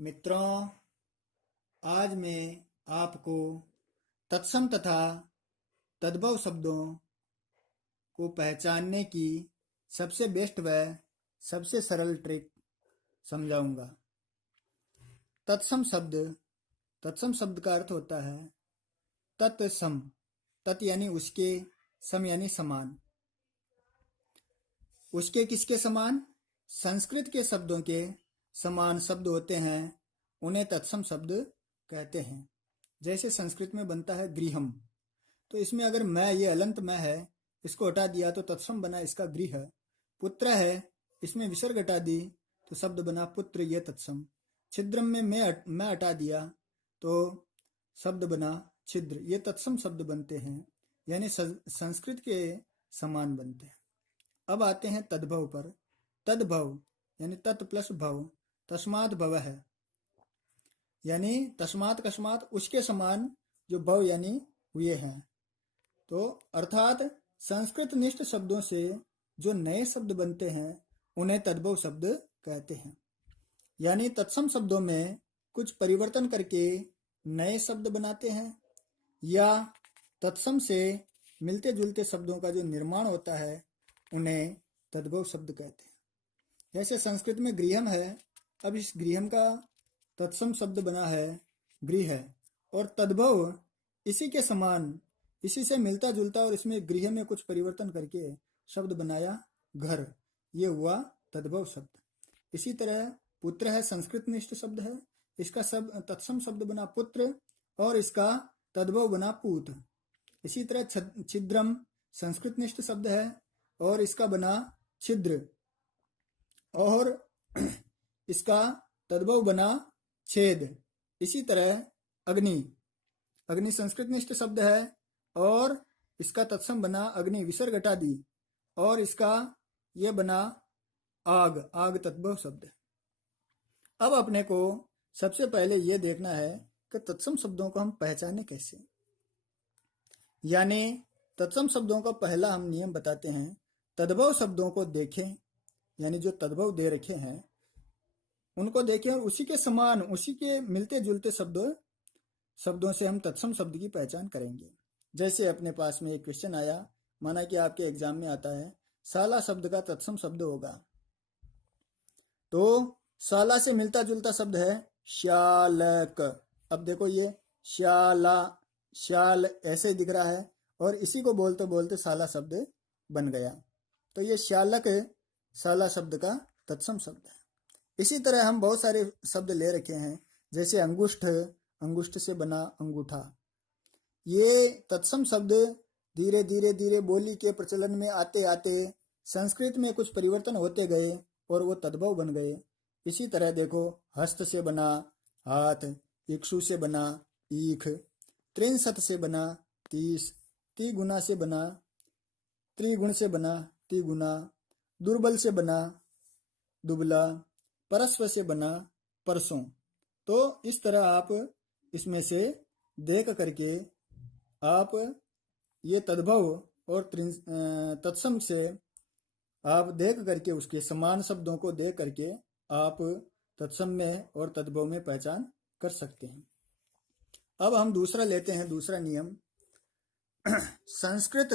मित्रों, आज मैं आपको तत्सम तथा तद्भव शब्दों को पहचानने की सबसे बेस्ट व सबसे सरल ट्रिक समझाऊंगा। तत्सम शब्द का अर्थ होता है तत्सम। तत् यानी उसके, सम यानी समान। उसके किसके समान? संस्कृत के शब्दों के समान शब्द होते हैं, उन्हें तत्सम शब्द कहते हैं। जैसे संस्कृत में बनता है गृहम, तो इसमें अगर मैं, ये अलंत मैं है, इसको हटा दिया तो तत्सम बना इसका गृह। पुत्र है, इसमें विसर्ग हटा दी तो शब्द बना पुत्र, ये तत्सम। छिद्रम में मैं हटा दिया तो शब्द बना छिद्र, ये तत्सम शब्द बनते हैं, यानी संस्कृत के समान बनते हैं। अब आते हैं तद्भव पर। तद्भव यानी तत् प्लस भव, तस्मात् भव है, यानी तस्मात् कस्मात् उसके समान जो भव यानी हुए हैं। तो अर्थात संस्कृत निष्ठ शब्दों से जो नए शब्द बनते हैं उन्हें तद्भव शब्द कहते हैं। यानी तत्सम शब्दों में कुछ परिवर्तन करके नए शब्द बनाते हैं, या तत्सम से मिलते जुलते शब्दों का जो निर्माण होता है उन्हें तद्भव शब्द कहते हैं। जैसे संस्कृत में गृहम है, अब इस गृहम का तत्सम शब्द बना है गृह, और तद्भव इसी के समान, इसी से मिलता जुलता और इसमें गृह में कुछ परिवर्तन करके शब्द बनाया घर, ये हुआ तद्भव शब्द। इसी तरह पुत्र है, संस्कृत निष्ठ शब्द है, इसका सब तत्सम शब्द बना पुत्र और इसका तद्भव बना पूत। इसी तरह छिद्रम संस्कृत निष्ठ शब्द है और इसका बना छिद्र, और इसका तद्भव बना छेद। इसी तरह अग्नि संस्कृत निष्ठ शब्द है और इसका तत्सम बना अग्नि, विसर्ग हटा दी, और इसका ये बना आग तद्भव शब्द है। अब अपने को सबसे पहले ये देखना है कि तत्सम शब्दों को हम पहचाने कैसे। यानी तत्सम शब्दों का पहला हम नियम बताते हैं, तद्भव शब्दों को देखें, यानी जो तद्भव दे रखे हैं उनको देखें और उसी के समान, उसी के मिलते जुलते शब्दों से हम तत्सम शब्द की पहचान करेंगे। जैसे अपने पास में एक क्वेश्चन आया, माना कि आपके एग्जाम में आता है शाला शब्द का तत्सम शब्द होगा, तो शाला से मिलता जुलता शब्द है श्यालक। अब देखो ये श्याला, श्याल ऐसे दिख रहा है और इसी को बोलते बोलते शाला शब्द बन गया, तो ये श्यालक शाला शब्द का तत्सम शब्द है। इसी तरह हम बहुत सारे शब्द ले रखे हैं, जैसे अंगुष्ठ, अंगुष्ठ से बना अंगूठा। ये तत्सम शब्द धीरे धीरे बोली के प्रचलन में आते आते संस्कृत में कुछ परिवर्तन होते गए और वो तद्भव बन गए। इसी तरह देखो, हस्त से बना हाथ, इक्षु से बना ईख, त्रिंशत से बना 30, त्रिगुणा से बना त्रिगुण से बना त्रिगुणा, दुर्बल से बना दुबला, परस्व से बना परसों। तो इस तरह आप इसमें से देख करके आप ये तद्भव और तत्सम से आप देख करके उसके समान शब्दों को देख करके आप तत्सम में और तद्भव में पहचान कर सकते हैं। अब हम दूसरा लेते हैं, दूसरा नियम। संस्कृत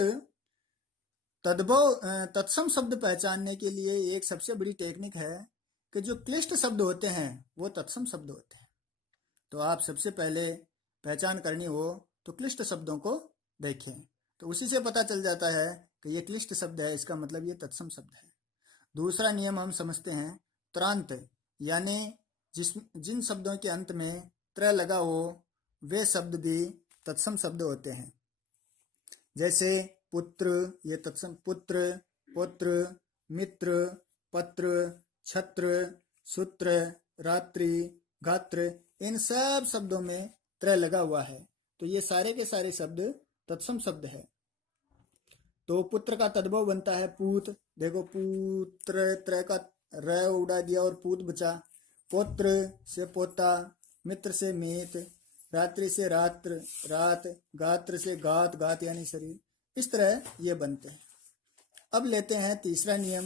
तत्सम शब्द पहचानने के लिए एक सबसे बड़ी टेक्निक है कि जो क्लिष्ट शब्द होते हैं वो तत्सम शब्द होते हैं। तो आप सबसे पहले पहचान करनी हो तो क्लिष्ट शब्दों को देखें, तो उसी से पता चल जाता है कि ये क्लिष्ट शब्द है, इसका मतलब ये तत्सम शब्द है। दूसरा नियम हम समझते हैं त्रांत, यानी जिन शब्दों के अंत में त्र लगा हो वे शब्द भी तत्सम शब्द होते हैं। जैसे पुत्र, ये तत्सम, पुत्र, पुत्र, मित्र, पत्र, छत्र, सूत्र, रात्रि, गात्र, इन सब शब्दों में त्र लगा हुआ है, तो ये सारे के सारे शब्द तत्सम शब्द है। तो पुत्र का तद्भव बनता है पूत। देखो पुत्र, त्र का र उड़ा दिया और पूत बचा। पुत्र से पोता, मित्र से मित, रात्रि से रात्र, रात, गात्र से गात, गात यानी शरीर। इस तरह ये बनते हैं। अब लेते हैं तीसरा नियम,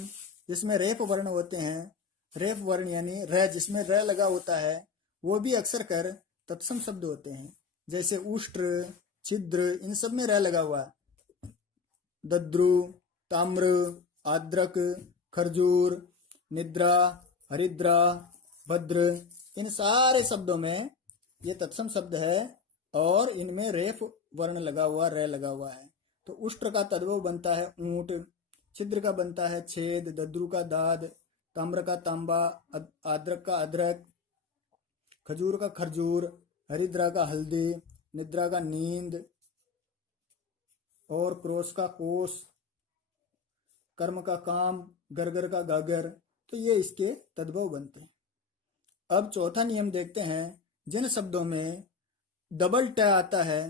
जिसमें रेफ वर्ण होते हैं। रेफ वर्ण यानी र, जिसमें र लगा होता है वो भी अक्सर कर तत्सम शब्द होते हैं। जैसे उष्ट्र, छिद्र, इन सब में रह लगा हुआ है। दद्रु, ताम्र, आद्रक, खरजूर, निद्रा, हरिद्रा, भद्र, इन सारे शब्दों में ये तत्सम शब्द है और इनमें रेफ वर्ण लगा हुआ, रह लगा हुआ है। तो उष्ट्र का तद्भव बनता है ऊंट, छिद्र का बनता है छेद, दद्रु का दाद, ताम्र का तांबा, आद्रक का अदरक, खजूर का खरजूर, हरिद्रा का हल्दी, निद्रा का नींद और क्रोश का कोस, कर्म का काम, गरगर का गागर। तो ये इसके तद्भव बनते हैं। अब चौथा नियम देखते हैं। जिन शब्दों में डबल ट आता है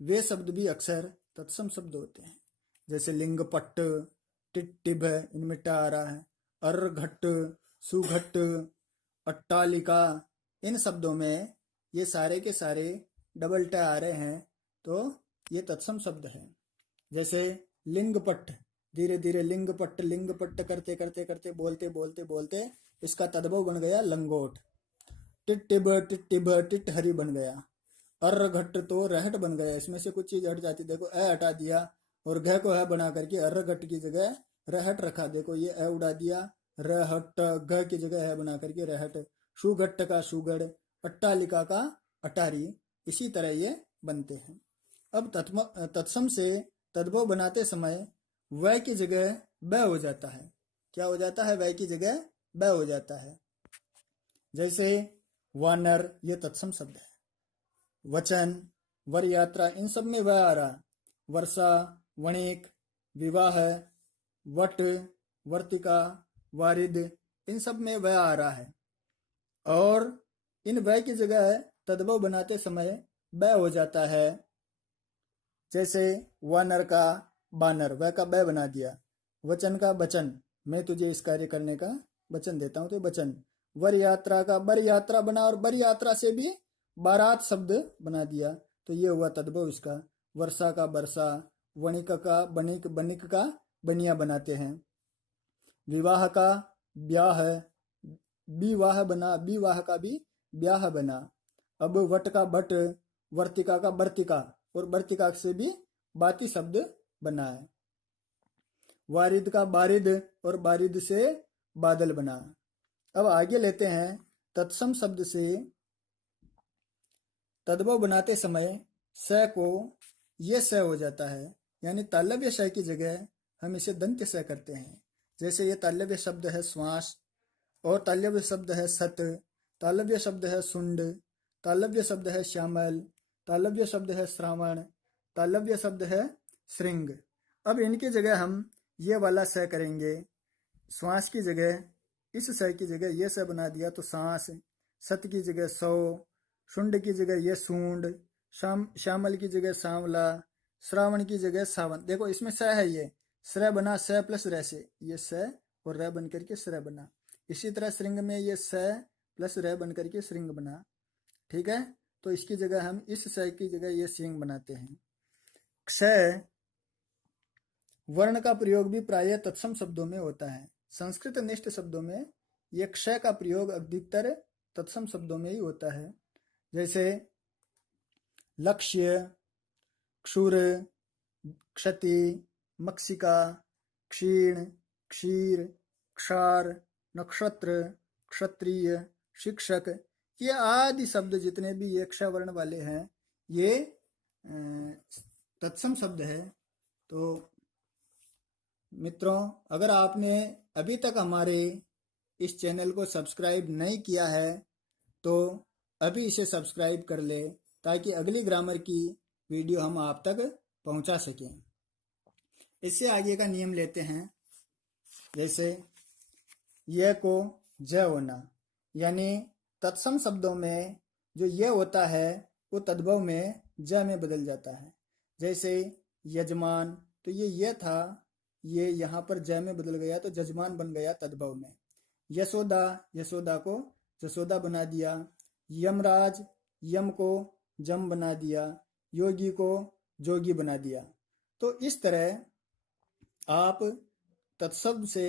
वे शब्द भी अक्सर तत्सम शब्द होते हैं। जैसे लिंगपट्ट, टिट्टिभ, इनमें ट आ रहा है, अर्घट्ट, सुघट्ट, अट्टालिका, इन शब्दों में ये सारे के सारे डबल ट आ रहे हैं तो ये तत्सम शब्द है। जैसे लिंगपट्ट, धीरे धीरे लिंगपट्ट लिंगपट्ट करते करते करते बोलते बोलते बोलते इसका तद्भव बन गया लंगोट। टिट्टिभ टिट्टिभ टिटहरी बन गया। अर्घट्ट तो रहट बन गया, इसमें से कुछ चीज हट जाती, देखो ए हटा दिया और घ को है बना करके अर्घट की जगह रहट रखा, देखो ये ए उड़ा दिया, रहट, घ की जगह है बना करके रहट। सुघट्ट का सुगढ़, अट्टालिका का अटारी, इसी तरह ये बनते हैं। अब तत्सम से तद्भव बनाते समय वह की जगह ब हो जाता है। क्या हो जाता है? वह की जगह ब हो जाता है। जैसे वानर, ये तत्सम शब्द है। वचन, वर यात्रा, इन सब में वह आ रहा। वर्षा, वणिक, विवाह, वट, वर्तिका, वारिद, इन सब में वह आ रहा है। और इन वह की जगह तद्भव बनाते समय ब हो जाता है। जैसे वानर का बानर, वह का ब बना दिया। वचन का बचन, मैं तुझे इस कार्य करने का वचन देता हूं, तो बचन। वर यात्रा का बर यात्रा बना और बर यात्रा से भी बारात शब्द बना दिया, तो ये हुआ तद्भव इसका। वर्षा का बरसा, वणिक का बनिक, बनिक का बनिया बनाते हैं। विवाह का ब्याह, विवाह बना, विवाह का भी ब्याह बना। अब वट का बट, वर्तिका का बर्तिका, और बर्तिका से भी बाती शब्द बना है। वारिद का बारिद, और बारिद से बादल बना। अब आगे लेते हैं। तत्सम शब्द से तद्भव बनाते समय स को ये स हो जाता है, यानी तालव्य स की जगह हम इसे दंत्य स करते हैं। जैसे ये तालव्य शब्द है श्वास, और तालव्य शब्द है सत, तालव्य शब्द है सुंड, तालव्य शब्द है श्यामल, तालव्य शब्द है श्रावण, तालव्य शब्द है श्रृंग। अब इनकी जगह हम ये वाला स करेंगे। श्वास की जगह इस स की जगह ये स बना दिया तो सांस, सत की जगह सौ, शुंड की जगह ये सूंड, श्यामल की जगह सांवला, श्रावण की जगह सावन। देखो इसमें स है, ये श्र बना, स प्लस र से, ये स और र बन करके श्र बना। इसी तरह श्रृंग में ये स प्लस र बन करके श्रृंग बना। ठीक है, तो इसकी जगह हम इस स की जगह ये सिंह बनाते हैं। क्षय वर्ण का प्रयोग भी प्रायः तत्सम शब्दों में होता है। संस्कृत निष्ठ शब्दों में यह क्षय का प्रयोग अधिकतर तत्सम शब्दों में ही होता है। जैसे लक्ष्य, क्षुर, क्षति, मक्षिका, क्षीण, क्षीर, क्षार, नक्षत्र, क्षत्रिय, शिक्षक, ये आदि शब्द जितने भी ये क्ष वर्ण वाले हैं ये तत्सम शब्द है। तो मित्रों, अगर आपने अभी तक हमारे इस चैनल को सब्सक्राइब नहीं किया है तो अभी इसे सब्सक्राइब कर ले, ताकि अगली ग्रामर की वीडियो हम आप तक पहुंचा सकें। इससे आगे का नियम लेते हैं। जैसे यह को ज होना, यानी तत्सम शब्दों में जो यह होता है वो तद्भव में ज में बदल जाता है। जैसे यजमान, तो ये था, ये यहाँ पर ज में बदल गया तो जजमान बन गया तद्भव में। यशोदा, यशोदा को जसोदा बना दिया। यमराज, यम को जम बना दिया। योगी को जोगी बना दिया। तो इस तरह आप तत्शब्द से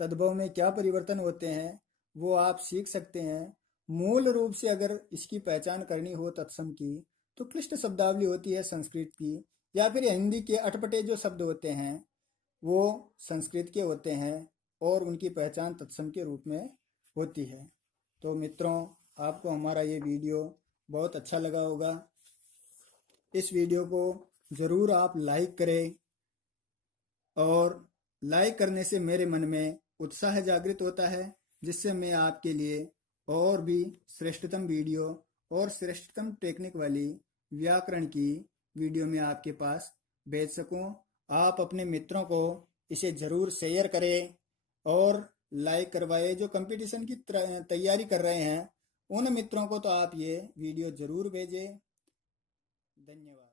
तद्भव में क्या परिवर्तन होते हैं वो आप सीख सकते हैं मूल रूप से अगर इसकी पहचान करनी हो तत्सम की, तो क्लिष्ट शब्दावली होती है संस्कृत की, या फिर हिंदी के अटपटे जो शब्द होते हैं वो संस्कृत के होते हैं और उनकी पहचान तत्सम के रूप में होती है। तो मित्रों, आपको हमारा ये वीडियो बहुत अच्छा लगा होगा। इस वीडियो को ज़रूर आप लाइक करें, और लाइक करने से मेरे मन में उत्साह जागृत होता है, जिससे मैं आपके लिए और भी श्रेष्ठतम वीडियो और श्रेष्ठतम टेक्निक वाली व्याकरण की वीडियो में आपके पास भेज सकूं। आप अपने मित्रों को इसे ज़रूर शेयर करें और लाइक करवाएं। जो कंपटीशन की तैयारी कर रहे हैं उन मित्रों को तो आप ये वीडियो ज़रूर भेजें। धन्यवाद।